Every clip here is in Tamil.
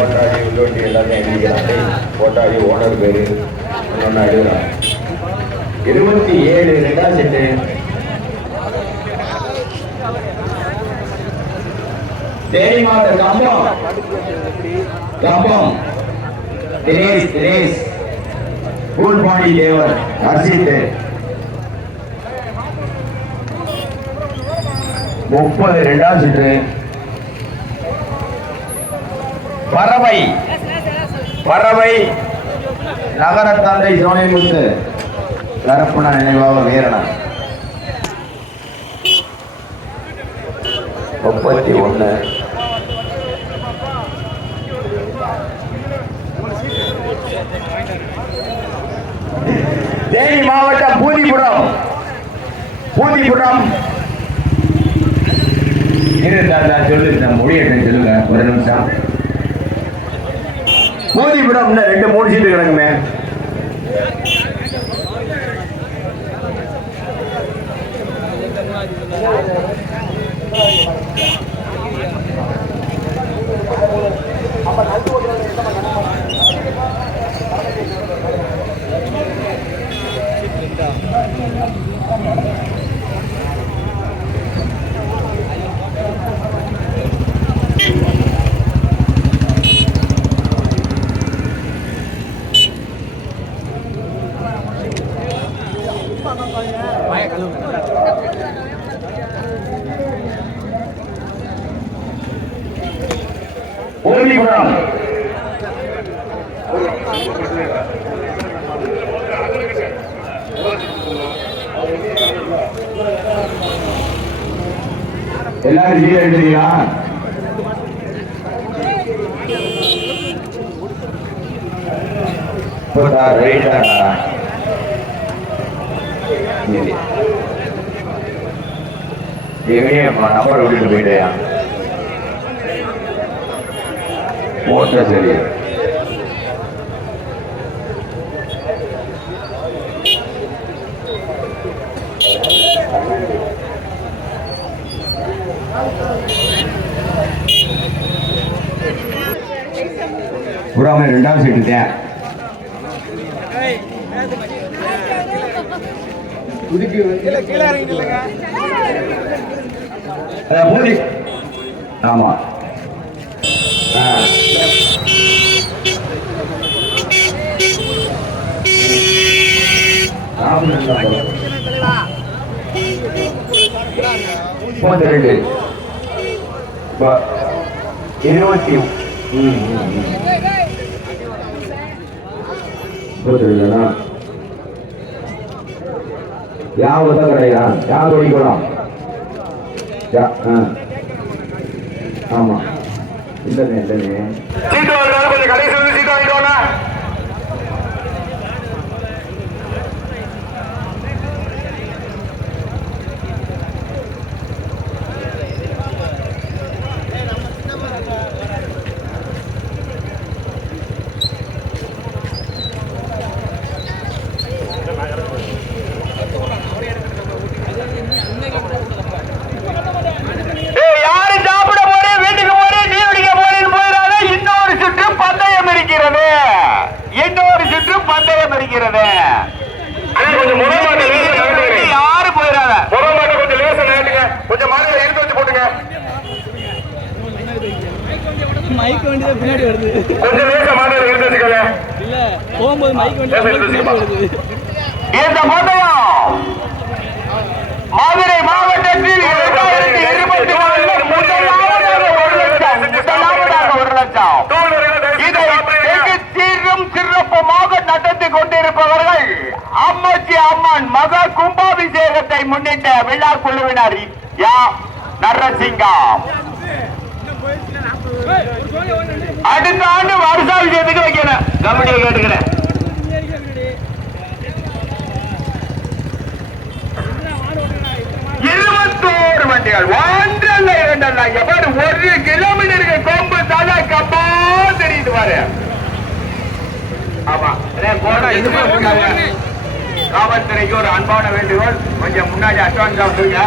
ஓட்டாடி உள்ளோட்டி எல்லாமே எழுதிக்கிறாங்க. ஓட்டாடி ஓனர் பேரு இன்னொன்னு எழுதுறாங்க. 27 2ஆம் செட்டு. தேனி மாவட்ட கம்பம் தினேஷ் பூல்பாண்டி தேவர் ஹர்ஷித் 30 2ஆம் சுற்று. பறவை நகர தந்தை சோனைமுத்து கருப்பண நினைவாக வீரனா 31. தேனி மாவட்டம் பூதிபுரம் சொல்லுங்க, முடியட்டும் சொல்லுங்க ஒரு நிமிஷம். பூதிபுரம் 2-3 சீட்டு கிடக்குமே. பூதிபுரம் எல்லாரும் சீட் எடுத்துறீங்களா? நம்பர் விட்டுட்டு போயிட்டேயா போட்ட சரி. புறாம 2ஆம் சீட்டு ஆமா. ரெண்டு 20 ಯಾವ ಕಡೆயா யார் ஓடிக்கலாம்? ஆமா இல்லனே சீட்டு வாங்குறாங்க. கொஞ்சம் கடைசி வந்து சீட்டு வாங்கிடுவாங்க. யாரு போயிடாத கொஞ்சம் லேசா நாட்டுங்க. கொஞ்சம் மாநில எடுத்து வச்சு போட்டுங்க. மைக் வண்டியே பின்னாடி வருது. கொஞ்சம் லேசா மாநில எடுத்து வச்சுக்கல. இல்ல போகும்போது மைக் வண்டியே பின்னாடி வருது. இந்த பந்தயம் மதுரை மாவட்டத்தில் 2024 முதலாவதாக 1 லட்சம் இதை வெகு சீரும் சிறப்புமாக நடத்தி கொண்டிருப்பவர்கள் அம்மச்சி அம்மன் மகா கும்பாபிஷேகத்தை முன்னிட்ட விழா குழுவினர் நரசிங்கம். அடுத்த ஆண்டு வருஷாபிஷேகத்துக்கு வைக்கணும். கமிட்டியை கேட்டுக்கிறேன். 21 வண்டிகள் 1 கிலோமீட்டருக்கு கொம்பு தலை கம்பா தெரியுது பாரு. ஆமா காவல்துறைக்கு ஒரு அன்பான வேண்டுகோள், கொஞ்சம் முன்னாடி அட்வான்ஸ் ஆகுங்க.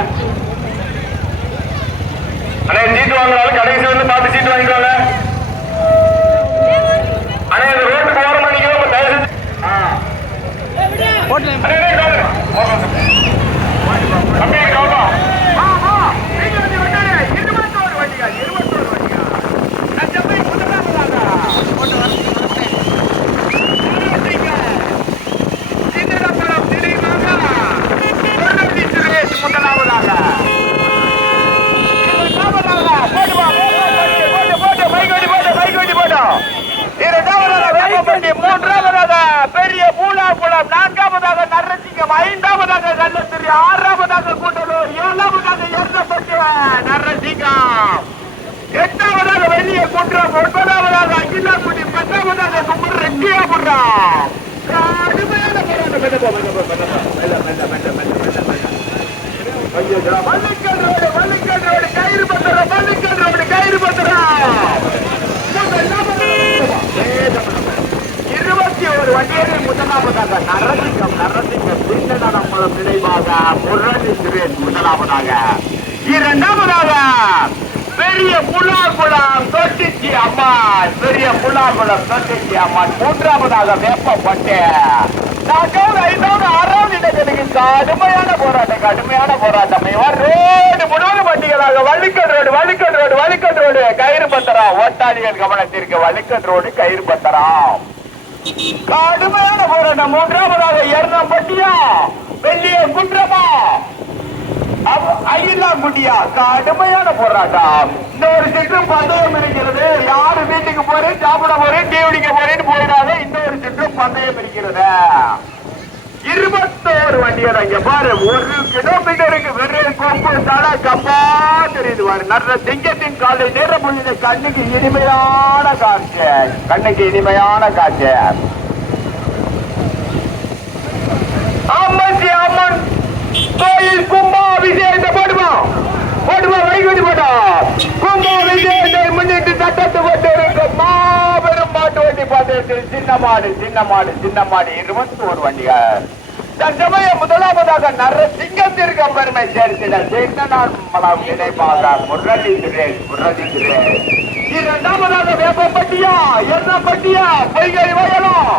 சீட்டு வாங்கினாலும் கடைசி வந்து பார்த்து சீட்டு வாங்கிக்கோங்க. மூன்றாவதாக பெரிய பூலாக்குளம், நான்காவதாக நரசிங்கம், ஐந்தாவதாக கள்ளத்திரி, ஆறாவதாக கூட்டலூர், ஏழாவதாக எண்ணப்பட்டு நரசிங்கம், எட்டாவதாக வெளிய குன்றம், ஒன்பதாவதாக அகிலாக்குடி, பத்தாவதாக கும்பர் ரெட்டியாபுரம். கடுமையான வள்ளிக்கல் ரோடு, வள்ளிக்கல் ரோடு, கயிறு பத்திரம், வள்ளிக்கல் ரோடு, கயிறு பத்திரம். 21 வண்டிகளில் முதலாவதாக நரசிங்கம், நரசிங்கம் சின்னதம்பலம் நினைவாக முரளி சுரேஷ் முதலாவதாக. இரண்டாவதாக பெரிய புலாகுளம் தொட்டிச்சி அம்மான், பெரிய புலாகுளம் தொட்டிச்சி அம்மான். மூன்றாவதாக வேப்பப்பட்டு. நான்காவது, ஐந்தாவது, ஆறாவது இடங்களுக்கு கடுமையான போராட்டம், கடுமையான போராட்டம். ரோடு முழுவதும் வண்டிகளாக வள்ளிக்கல் ரோடு, வள்ளிக்கல் ரோடு, வள்ளிக்கல் ரோடு, கயிறு பத்திரம். ஓட்டாளிகள் கவனத்திற்கு வள்ளிக்கல் ரோடு, கயிறு பத்திரம். கடுமையான போராட்டம். மூன்றாவதாக எர்ணம்பட்டியா, வெள்ளிய குன்றமா, அயிலாங்குடியா. கடுமையான போராட்டம். இன்னொரு சுற்றும் பந்தயம் இருக்கிறது. யாரு வீட்டுக்கு போறேன், சாப்பிட போறேன், டிவிடிக்க போறேன்னு போயிடாத. இன்னொரு சுற்றும் பந்தயம் இருக்கிறது. 21 வண்டிகள் அங்க பாரு. 1 கிலோமீட்டருக்கு வெறும் கொம்பு தலை கம்பா தெரியுது பாரு. நல்ல சிங்கத்தின் காலை நேர பொழுது கண்ணுக்கு இனிமையான காட்சி, கண்ணுக்கு இனிமையான காட்சி. அம்மன் அம்மன் கோயில் கும்பாபிஷேகத்தை போடுமா, போடுமா, வைகுதி போட்டா. கும்பாபிஷேகத்தை முன்னிட்டு சட்டத்தை போட்டு இருக்கும் மாபெரும் மாட்டு வண்டி பாட்டு. சின்ன மாடு, சின்ன மாடு, சின்ன மாடு. 21 வண்டிகள். தற்சமயம் முதலாவதாக நரசிங்கத்திற்கு பெருமை சேர்த்திட சின்னநாமலம் நினைவாக முரளி சுரேஷ், முரளி சுரேஷ். இரண்டாவதாக வேப்பப்பட்டியா, எண்ணப்பட்டியா, பொய்கை வயலும்,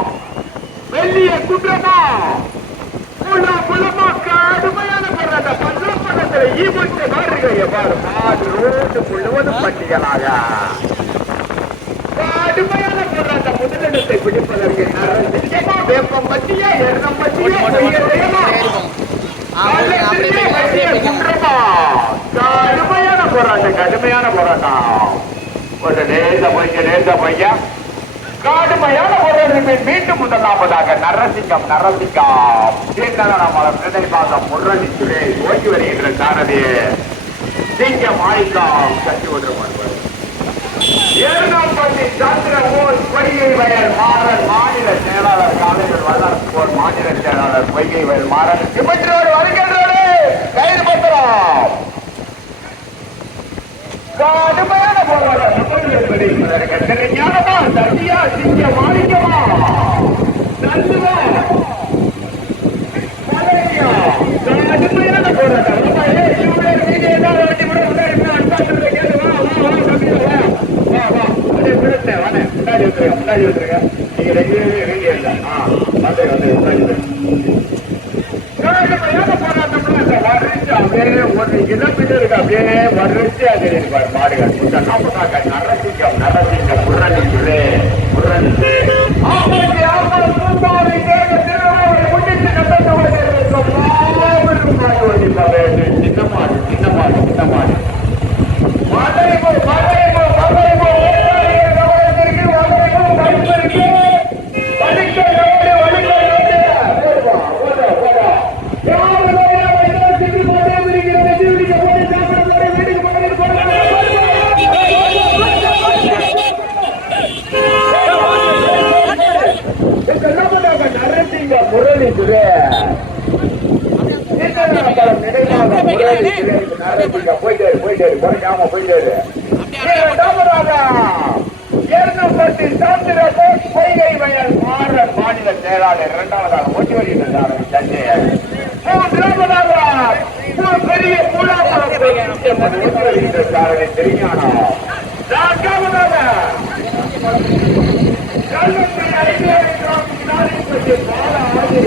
வெள்ளிய குன்றமா, புலமா. கடுமையான போராட்டம். பள்ளப்பள்ளத்தில் ஈபட்டு மாறுகைய பாரு. மாடு ரோடு முழுவதும் பட்டிகளாக கடுமையான போராட்டம். முதலிடத்தை பிடிப்பதற்கு நரசிங்கமா, வேப்பம்பட்டியா, எண்ணம்பட்டியா, கடுமையான போராட்டம், கடுமையான போராட்டம். ஒரு நேர்ந்த பையன், நேர்ந்த பையன். கடுமையான போராட்டத்தில் மீண்டும் முதலாவதாக நரசிங்கம், நரசிங்கம் சீர்நகரம் நினைவாக முரளி சுரேஷ் ஓட்டி வருகின்ற சாரதி சிங்கம் ஆய்காம் கட்டி ஒன்று. ஏழாம்பட்டி சந்திரபோஸ் பொய்கை வயல் மாறன் மாநில செயலாளர், காலையில் வளர்ப்பு போர் மாநில செயலாளர் பொய்கை வயல் மாறன். சிமெண்ட்ரோடு வருகின்றது, கயிறு பத்திரம். கடுமையான போராட்டம். ஞானமா, சத்தியா, சிங்க மாணிக்கமா, நந்துவா, கடுமையான போராட்டம். முன்னாடி வந்துருங்க. நீங்க ரெண்டு இல்லை. வந்து கடுமையான போராட்டம்னா வரிச்சு அப்படியே 1 கிலோமீட்டருக்கு அப்படியே வரிச்சு அது இருப்பார் மாடுகள். நரசிங்கம், நரசிங்கம், முரளி சுரேஷ், முரளி சுரேஷ். சின்ன மாடு, சின்ன மாடு, சின்ன மாடு. முரளி சுரேஷ் போயிட்டாரு, போயிட்டாரு, குறைக்காம போயிட்டாரு. ஏர்னப்பட்டி சந்திரபோஸ் பொய்கை வயல் மாறன் மாநில செயலாளர். இரண்டாவதாக ஓட்டி வருகின்றார் சஞ்சயன். மூன்றாவதாக பெரிய பூலாபுரம் தெரியானா. நான்காவதாக கள்ளத்தில் 5 பால ஆதி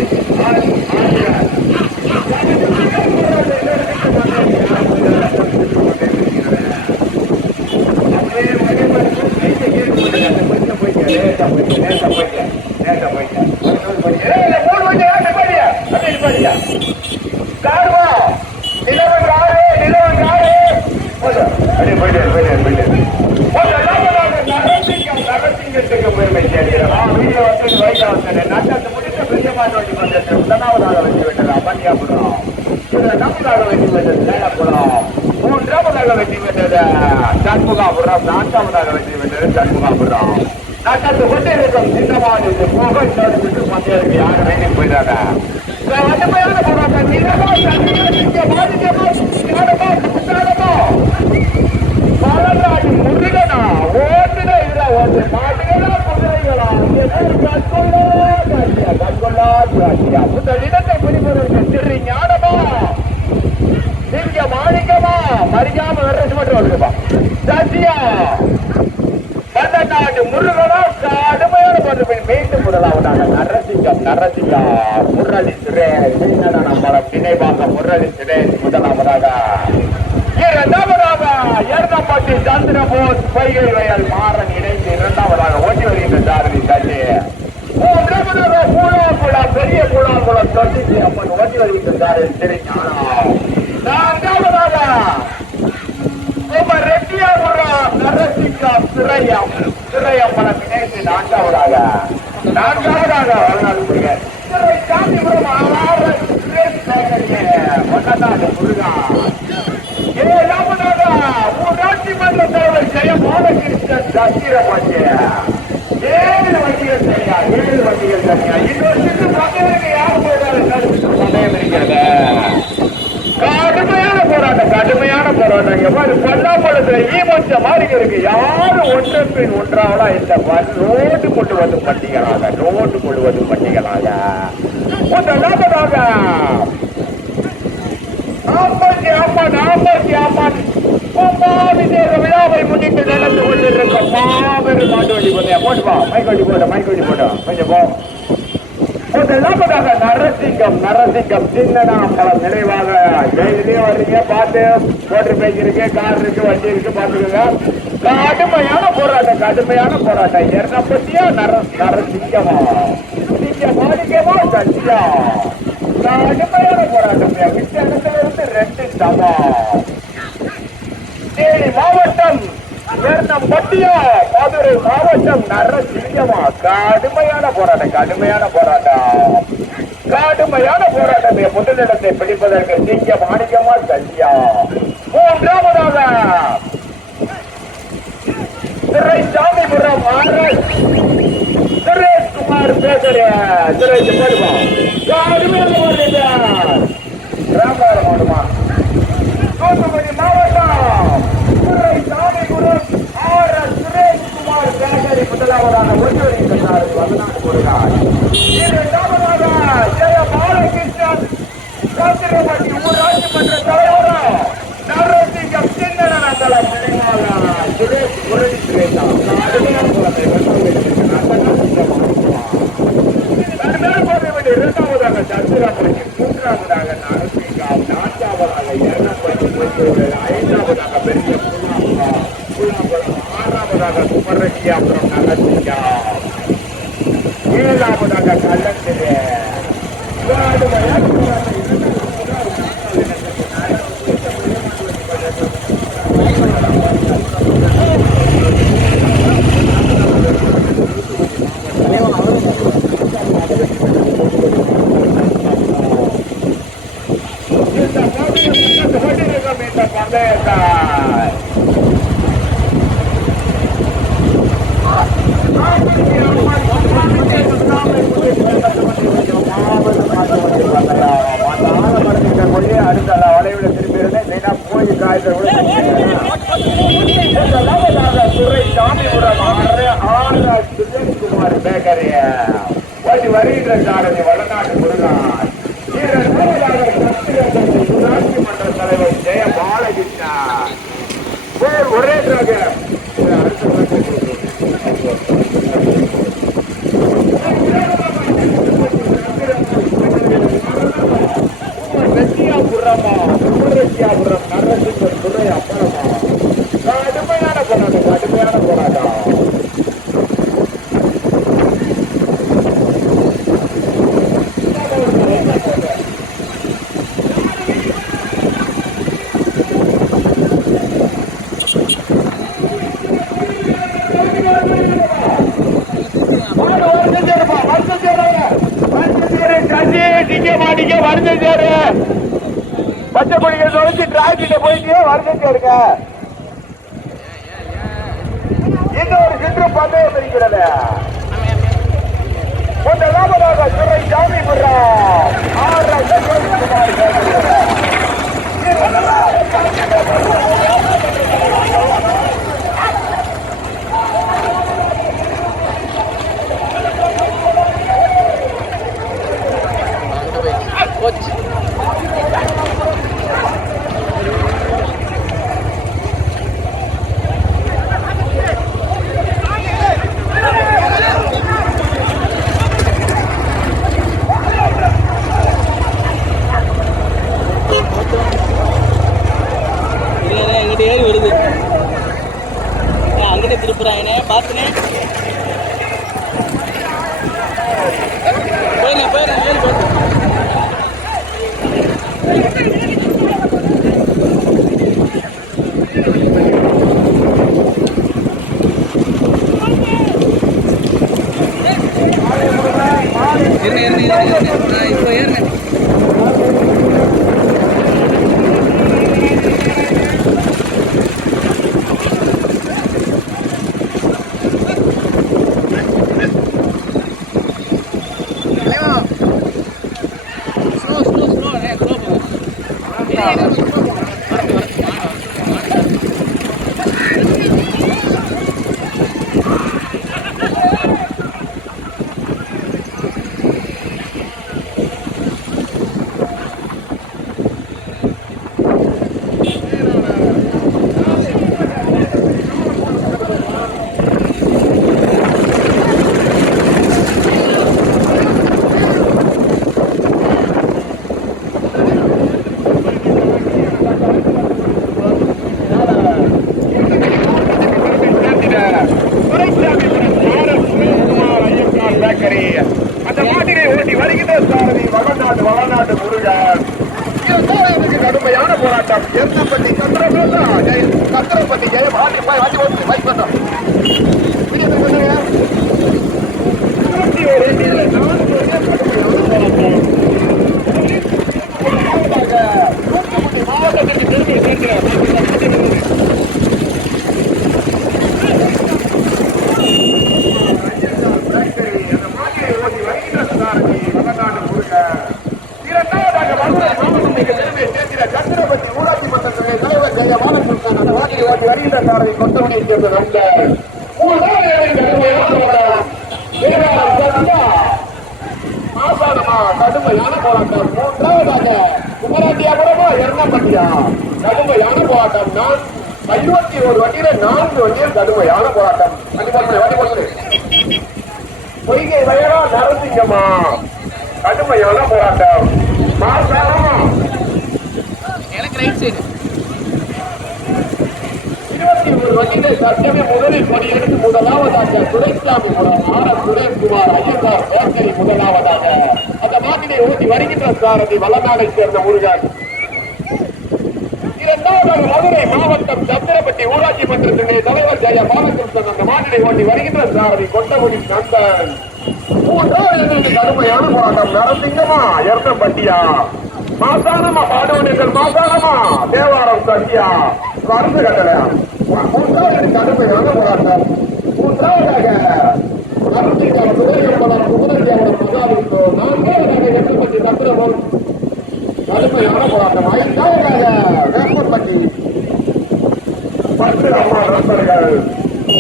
முதலாவதாக வெற்றி பெற்றது அமன்யாபுரம், இரண்டாவதாக வெற்றி பெற்றது சேலப்புரம், மூன்றாவதாக வெற்றி பெற்றது சண்முகாபுரம், நான்காவதாக வெற்றி பெற்றது சண்முகாபுரம். நட்டத்து கொண்டே இருக்கும் சின்னமான புகழ் சுற்று பந்தயத்துக்கு யாரும் வேண்டி போயிடாங்க. வலிமையான போராட்டம் நிலமா மலநாடு முருகனா ஓட்டுல இதுல வந்து மாட்டுகளா குதிரைகளா கண்கொள்ளா காட்சியா முதல் இடத்தை பிடிப்பதற்கு திரு ஞானமா நீங்க மாணிக்கமா மறிக்காம வர்றது மட்டும் வருதுப்பா சசியா மலநாடு முருகனா கடுமையான போட்டு மீண்டும் முதலாவதாக நரசிங்கா முரளி சுரேஷ் நம்மளம் நினைவாக முரளி சுரேஷ் முதலாவதாக. இரண்டாவதாக எர்ணம்பட்டி சந்திரபோஸ் வைகை வயல் மாறன் இணைந்து இரண்டாவதாக ஓட்டி வருகின்ற சாரதி சசி. மூன்றாவதாக பூலாங்குளம் பெரிய பூலாங்குளம் தொட்டி அப்பன் ஓட்டி வருகின்ற சாரதி திருஞானம். நான்காவதாக ரெட்டியாபுரம் நரசிங்கம் சிறையம்பலம் இணைந்து நான்காவதாக சாந்திபுரம் ஒன்னதாண்டு முருகா. ஏழாவதாக ஊராட்சி மன்ற தலைவர் ஜெய பாலகிருஷ்ணன் சத்திரப்பட்டு 7 வண்டிகள் சரியா 7 வண்டிகள் சரியா. இன்னொரு சுற்று பந்தயத்துக்கு யார் போயிடாது பந்தயம் இருக்கிறது. கடுமையான போராட்டம் எவ்வாறு பல்லாப்பழத்துல ஈமச்ச மாதிரி இருக்கு. யாரும் ஒன்றன் பின் ஒன்றாவதா இந்த ரோட்டு கொள்ளுவது பண்டிகளாக முதலாவதாக 48 கும்பாபிஷேக விழாவை முன்னிட்டு நடந்து கொண்டிருக்கும் மாபெரும் மாட்டு வண்டி பந்தயம். போட்டுப்பா மைக் வண்டி போட்டோம் கொஞ்சம் போ. முதலாவதாக நரசிங்கம் சின்னனாம்பலம் நினைவாக. டெய்லியும் வர்றீங்க பார்த்து போட்டு பேசிருக்கு, கார் இருக்கு, வண்டி இருக்கு, பார்த்துக்கோங்க. கடுமையான போராட்டம் எர்ணம்பட்டியா நரசிங்கமா நீங்க மாணிக்கமா சத்தியா. கடுமையான போராட்டம் விட்டு இடத்திலிருந்து 2 சவா. தேனி மாவட்டம் எர்ணம்பட்டியா மதுரை மாவட்டம் நரசிங்கமா. கடுமையான போராட்டம் முதலிடத்தை பிடிப்பதற்கு சிங்க மாணிக்கமா சந்தியா. மூன்றாவதாக சாமிபுரம் சுரேஷ்குமார் பேசுறேன். ராமநாதபுரம் மாவட்டமா தூத்துக்குடி மாவட்டம் சாமிபுரம் சுரேஷ்குமார் பேசரி முதலாவதாக ஒன்று வருகின்றார் 14 கொடுக்கார். இரண்டாவதாக ஜெய பாலகிருஷ்ணன் சத்திரப்பட்டி ஊராட்சி மன்ற தலைவரும் நரசிங்கம் சின்னநந்தலம் நினைவாக சுரேஷ் முரளி சுரேஷா. இரண்டாவதாக சந்திரப்பட்டி, மூன்றாவதாக நரசிங்கம், நான்காவதாக எர்ணம்பட்டி, ஐந்தாவதாக பெரிய புலாங்குளம், ஆறாவதாக குமரகியாபுரம் நரசிங்கம், ஏழாவதாக கல்லத்திலே. அடுத்த வளைவுல திரும்பி போய் காய்ச்சல் துறை சாமிபுரம் சுரேஷ்குமார் பேக்கரிய ஓட்டி வருகின்ற சாரதி வடநாட்டு முருகான். ஊராட்சி மன்ற தலைவர் ஜெய பாலகிருஷ்ணன். ஒரே கடுமையான போராட்டம் பச்சை கொடிகள் நுழைச்சு டிராக்கிட்ட போயிட்டு வருஷம் இருக்க இன்னொரு சிற்று பந்தயம் இருக்கிறது. முதலாவதாக துறை சாமி ஏறி வருது அங்கிட்ட திருப்புறாங்கண்ணே பார்த்துனேன் போயிருங்க போயிருங்க ஏறி போயிட்டு இப்போ ஏறுங்க அந்த மாட்டினை ஓட்டி வருகின்ற சாரதி வளநாட்டு முருகன். கடுமையான போராட்டம் எந்தப்பட்டி கத்திரப்பட்டி ஜெயம் வாட்டி வாய்ப்பு பண்ணோம். மாவட்டத்திற்கு பெருமை சேர்க்கிறார். சத்திரப்பட்டி ஊராட்சி மன்ற தலைவர் வருகின்ற சாரதி கொத்தமணியை சேர்ந்த நண்பர் கடுமையான போராட்டம். மூன்றாவதாக குமராண்டியாபுரமா எர்ணப்பட்டியா கடுமையான போராட்டம். 21 வண்டியில 4 வண்டியில் கடுமையான போராட்டம். பொய்கை வயலா நரசிங்கம்மா கடுமையான போராட்டம். எனக்கு ரைட் சைடு 21 வண்டிகளை சத்தியமே முதலில் பணியெடுத்து முதலாவதாக துரைசாமி சுரேஷ்குமார் ஐயங்கார் பேக்கரி முதலாவதாக அந்த மாட்டினை ஓட்டி வருகின்ற சாரதி வளநாடை சேர்ந்த முருகன். இரண்டாவதாக மதுரை மாவட்டம் சத்திரப்பட்டி ஊராட்சி மன்றத்தினுடைய தலைவர் ஜெய பாலகிருஷ்ணன் அந்த மாட்டினை ஓட்டி வருகின்ற சாரதி கொட்டகுடி நந்தன். மூன்றாவது கடுமையான போராட்டம். நரசிங்கமா எர்ணப்பட்டியா மாசானமா பாடுவனர்கள் மாசானமா தேவாரம் சத்தியா வருது கட்டளையா. மூன்றாவது கடுமையான போராட்டம். மூன்றாவதாக நரசிங்கம் துறையம்பலம் குமரத்தியாவரம் மகாவிஷ்ணு. நான்காவதாக எர்ணப்பட்டி சத்திரபம் கடுமையான போராட்டம். ஐந்தாவதாக வேப்பம்பட்டி 10 அம்மா நண்பர்கள்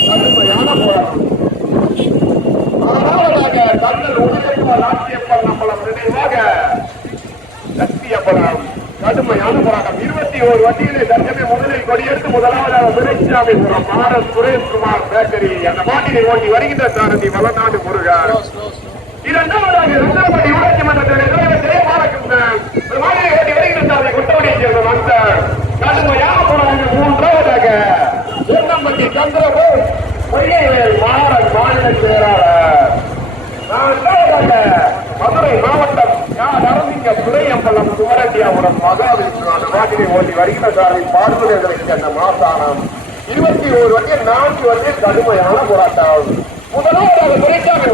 கடுமையான போராட்டம். ஆறாவதாக தங்கள் உதயப்பா ராட்சியப்பல் நம்மளம் நினைவாக சத்தியப்பலம் கடுமையான போராட்டம். 21 வண்டியிலே தர்க்கமே முதலில் கொடியெடுத்து முதலாவதாக துரைசாமிபுரம் சுரேஷ்குமார் பேக்கரி அந்த மாட்டினை ஓட்டி வருகின்ற சாரதி வளநாடு முருகன். இரண்டாவதாக இரண்டாவது ஊராட்சி மன்றத்தினுடைய தலைவர் ஜெய பாலகிருஷ்ணன் மாட்டினை ஓட்டி வருகின்ற சாரதி கொட்டவடியை சேர்ந்த நண்பர் கடுமையான போராட்டம். மூன்றாவதாக எண்ணம்பட்டி சந்திரபோஸ் பொய்யவேல் மாறன் மாநில செயலாளர். மதுரை மாவட்டம் அரவிங்க துறையம்பலம் குமரட்டியாபுரம் மகாவிஷ்ணுவான வாக்கினை ஓட்டி வருகிற சாரில் பார்வைகளை சேர்ந்த மாசானம் 21 வண்டியில் 4 வண்டியில் கடுமையான போராட்டம். முதலாவதாக துரைசாமி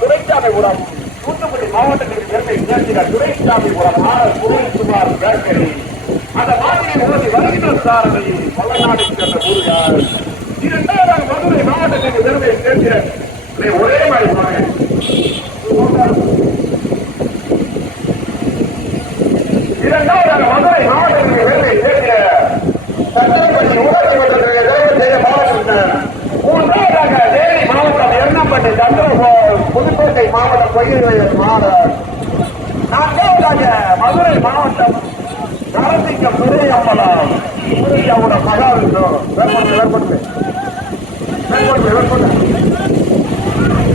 துரைசாமிபுரம் தூத்துக்குடி மாவட்டத்திற்கு சேர்ந்த இளைஞர துரைசாமிபுரம் சுமார் பேக்கரி அந்த மாதிரி ஓட்டி வருகின்ற சாரதி மலைநாடு சேர்ந்த ஊர்கள். இரண்டாவதாக மதுரை மாவட்டத்திற்கு பெருமை சேர்க்கிற ஒரே மாதிரி போனேன். இரண்டாவதாக மதுரை மாவட்டத்திற்கு பெருமை சேர்க்கிற சத்திரப்பள்ளி ஊராட்சி மன்றத்திற்கு நிறைவு செய்த பாலகிருஷ்ணன். மூன்றாவதாக தேனி மாவட்டம் எண்ணம்பட்டி சந்திரபோஸ் புதுக்கோட்டை மாவட்டம் பொய்யவேல் மாறன். நான்காவதாக மதுரை மாவட்டம் நரசிங்கம் துரையம்பலம் ஊரடியாபுரம் மகாவிஷ்ணு. மேற்கொண்டு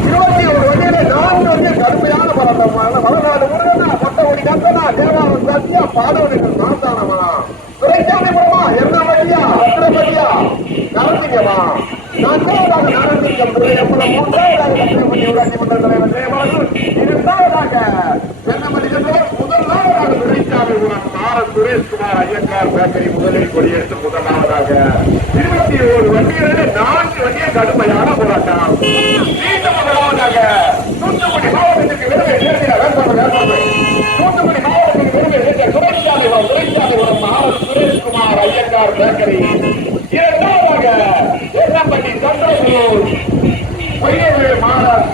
21 வண்டியிலே 4 வண்டியில் கடுமையான பலத்தம். மலநாடு முருகனா மொட்டை கந்தனா தேவாரம் சத்தியா பாடவர்கள் மாசானமா துரைசாமிபுரமா என்ன வண்டியா பத்திரப்பட்டியா நரசிங்கமா. நான்காவதாக நரசிங்கம் துரையம்பலம். மூன்றாவதாக லட்சுமி ஊராட்சி மன்ற தலைவர் தேவாரம். இரண்டாவதாக தென்னமல்லி முதலாவதாக துரைசாமிபுரம் சுரேஷ்குமார் ஐயங்கார் பேக்கரி முதலில் கொடியேற்று முதலாவதாக 21 வண்டிகளிலே 4 வண்டியில் கடுமையான போராட்டம். மீண்டும் முதலாவதாக தூத்துக்குடி மாவட்டத்திற்கு விருதை சேர்க்கிறார். தூத்துக்குடி மாவட்டத்திற்கு விருதை சேர்க்க துரைசாமிபுரம் சுரேஷ்குமார் ஐயங்கார் பேக்கரி. இரண்டாவதாக எண்ணம்பட்டி சந்திரபோஸ் பொய்யவேல் மாறன்.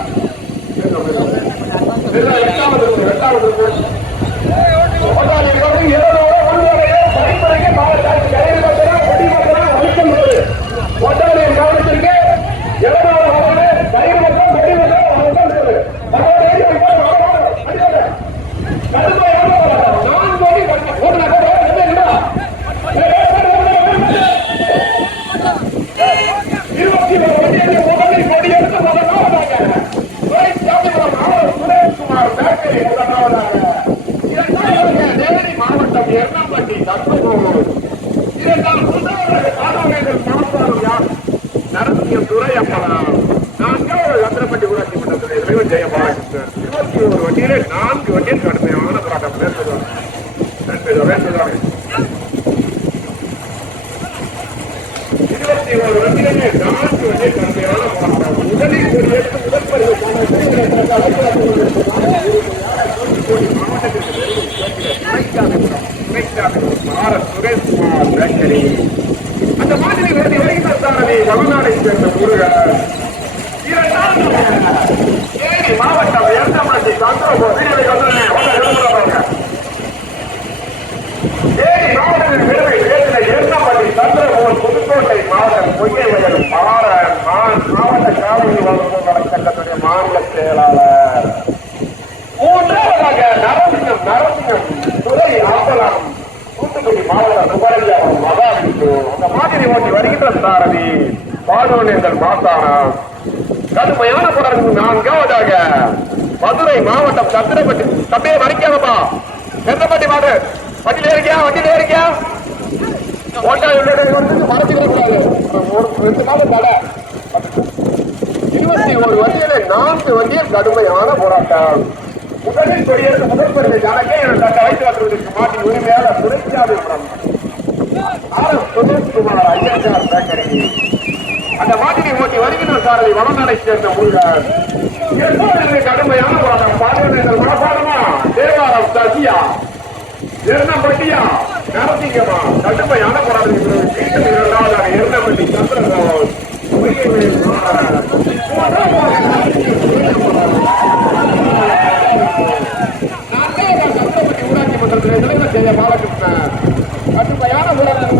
நரசிங்கம் துரையம்பலம். நான்காவது சந்திரப்பட்டி ஊராட்சி மன்றத்தில் நிறைவு செய்ய பாலகிருஷ்ணன். 21 வண்டியிலே 4 வண்டியில் கடுமையான போராட்டம். 21 வண்டியிலே 4 வண்டியில் கடுமையான போராட்டம். முதலில் கொடியேற்று முதல் பரிவு மாவட்டத்திற்கு சுரேஷ்குமார் பேக்கரி. அந்த மாதிரி வருகின்ற சாரதி தமிழ்நாடை சேர்ந்த முருகன். தேனி மாவட்டம் எண்ணம்பட்டி சந்திரபோஸ் தேனி மாவட்டத்தின் பெருமை பேசின எண்ணம்பட்டி சந்திரபோஸ் புதுக்கோட்டை மாவட்டம் பொய்யவேல் மாறன் மாவட்ட காவலி வகுப்பு வழக்கத்துடைய மாநில செயலாளர். மூன்றாவதாக நரசிங்கம் துறை அம்பலம் தூத்துக்குடி மாவட்டம் சுப்பரஞ்சாபுரம் மகாவிஷ்ணு. அந்த மாதிரி ஓட்டி வருகின்ற சாரதி பாடோனேந்தல் மாசானம். கடுமையான போராட்டம். நான்காவதாக மதுரை மாவட்டம் சத்திரப்பட்டி. தம்பியை மறைக்காதப்பா. செந்தப்பட்டி மாடு வண்டியில இருக்கியா ஓட்டா மறைச்சுக்கூடாது. ஒரு 2 மாதம் தடை. 21 வண்டியில 4 வண்டியில் கடுமையான போராட்டம். முதலில் கொடியேற்று முதல் பரிவு ஜனக்கே என தக்க வைத்து வருவதற்கு மாட்டின் உரிமையாளர் சுரேஷ்குமார் ஐயங்கார் பேக்கரி. அந்த மாட்டினை ஓட்டி வருகின்ற சாரதி வளநாடை சேர்ந்த முருகன். கடுமையான போராட்டம். பாடவர்கள் மாசானமா தேவாரம் சசியா எண்ணம்பட்டியா நரசிங்கமா கடுமையான போராட்டம். மீண்டும் இரண்டாவதாக எண்ணம்பட்டி சந்திரபோஸ் பொய்யவேல் மாறன். சந்திரப்பட்டி ஊராட்சி மன்றத்தில் தலைவர் செய்த பாலகிருஷ்ணன். கடுமையான போராட்டம்.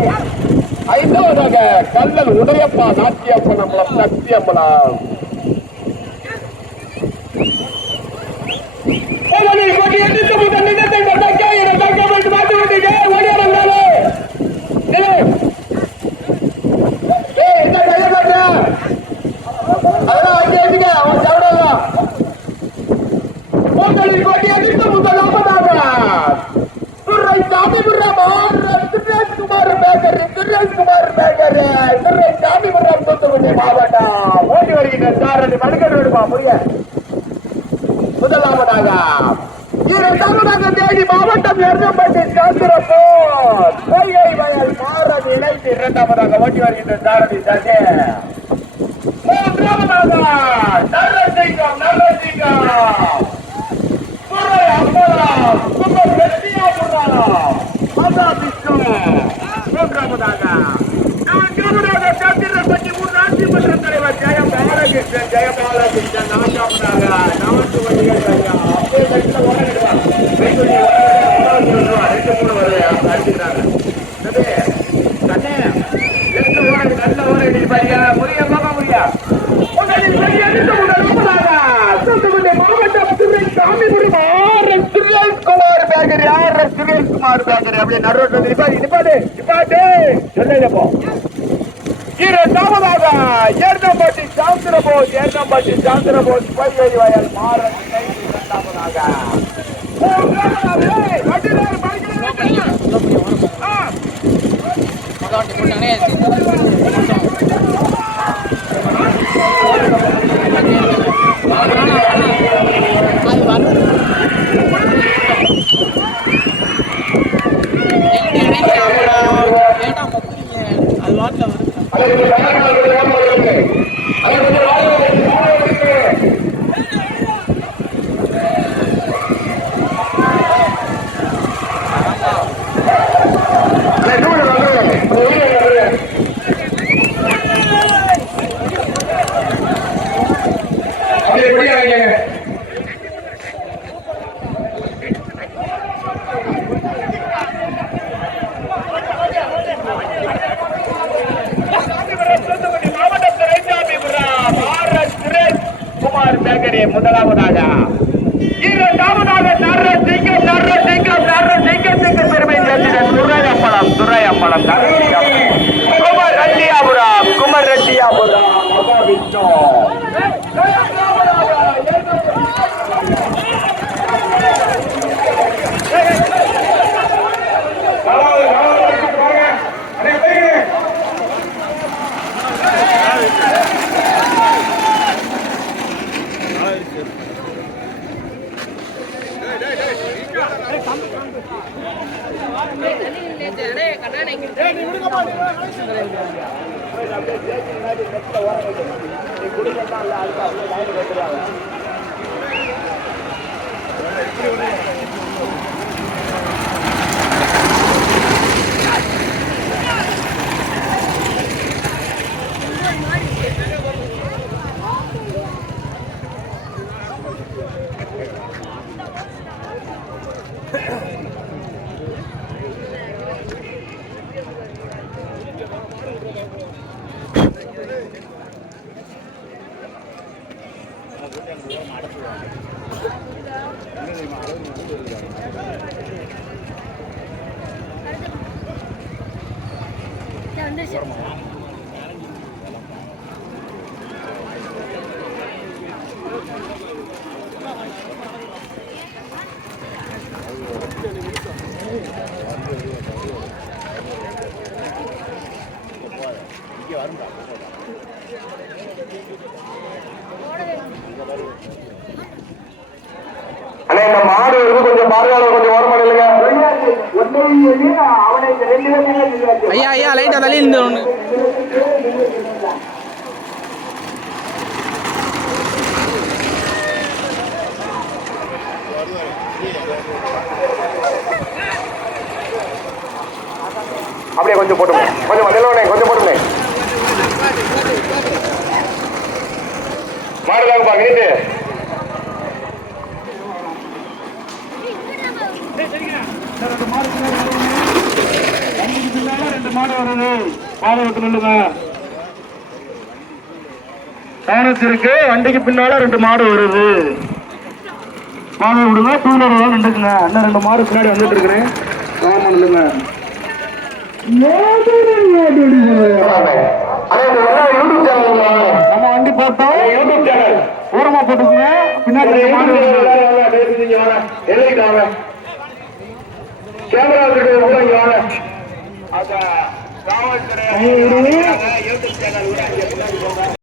ஐந்தாவதாக கல்லல் உடையப்பா நாட்டியப்பனம்பலம் சக்தி அம்பலம். சாமிபுரம் சுரேஷ்குமார் பேக்கர் சாமிபுரம் தூத்துக்குடி மாவட்டம் ஓடி வருகின்ற சாரதி மணிக்கர் விடுமா முடிய முதலாவதாக இரண்டாவதாக தேனி மாவட்டம் எருமப்பட்டி சந்திரபோர் பொய்கை வயல் மாறன் இணைத்து இரண்டாவதாக ஓட்டி வருகின்ற சாரதி சஜே மூன்றாவதாக நல்லசிங்கம் துரை அம்பலம் கும்பல் வெற்றியாபுரம் மதா விஷ்ணு மூன்றாவதாக நான்காவதாக சந்திரபட்டி ஊராட்சி மன்ற தலைவர் ஜெயம் பாலகிருஷ்ணன் நான்காவதாக நான்கு வண்டிகள் ஐயா அப்படியே கட்டில ஓடிடுவார் 2-3 வருது அடிச்சுக்கிறாங்க கண்ணே 2 ஓடி நல்ல ஓடி பையா முடிய பாப்பா முடியா தூத்துக்குடி மாவட்டம் சாமிபுரம் சுரேஷ்குமார் பேக்கரி சுரேஷ்குமார் பேக்கரி அப்படியே நடுரோட்ல நிப்பாட்டு சொல்லப்போ இரண்டாவதாக ஏர்னம்பட்டி சாந்திரபோஸ் பொய்கை வயல் மாறன் இரண்டாவதாக முதலாவதாக இரண்டாவதாக நரசிங்கம் பெருமை சேர்ந்த துரையம்பலம் குமர் ரெட்டியாபுரம் விஷ்ணு மாடு கொஞ்சம் பார்வையாளர் கொஞ்சம் ஓரமாக இல்லைங்க ஐயா லைட்டா தள்ளி இருந்து ஒண்ணு அப்படியே கொஞ்சம் போட்டுங்க கொஞ்சம் மதிலோனே கொஞ்சம் போட்டுங்க மாடுதாங்க பாக்கிட்டு ரெண்டு மாடு வருது பாதகத்தில் இல்லைங்க கவனத்திற்கு வண்டிக்கு பின்னால 2 மாடு வருது மாடு விடுங்க 2 வீலர் நின்றுக்குங்க அண்ணன் 2 மாடு பின்னாடி வந்துட்டு இருக்கிறேன் கவனம் இல்லைங்க நம்ம வண்டி போட்டோம் யூடியூப் சேனல் ஊரமா போட்டுக்குங்க பின்னாடி கேமரா கூட இங்க வாங்க. அந்த காவல்துறை யூடியூப் சேனல் கூட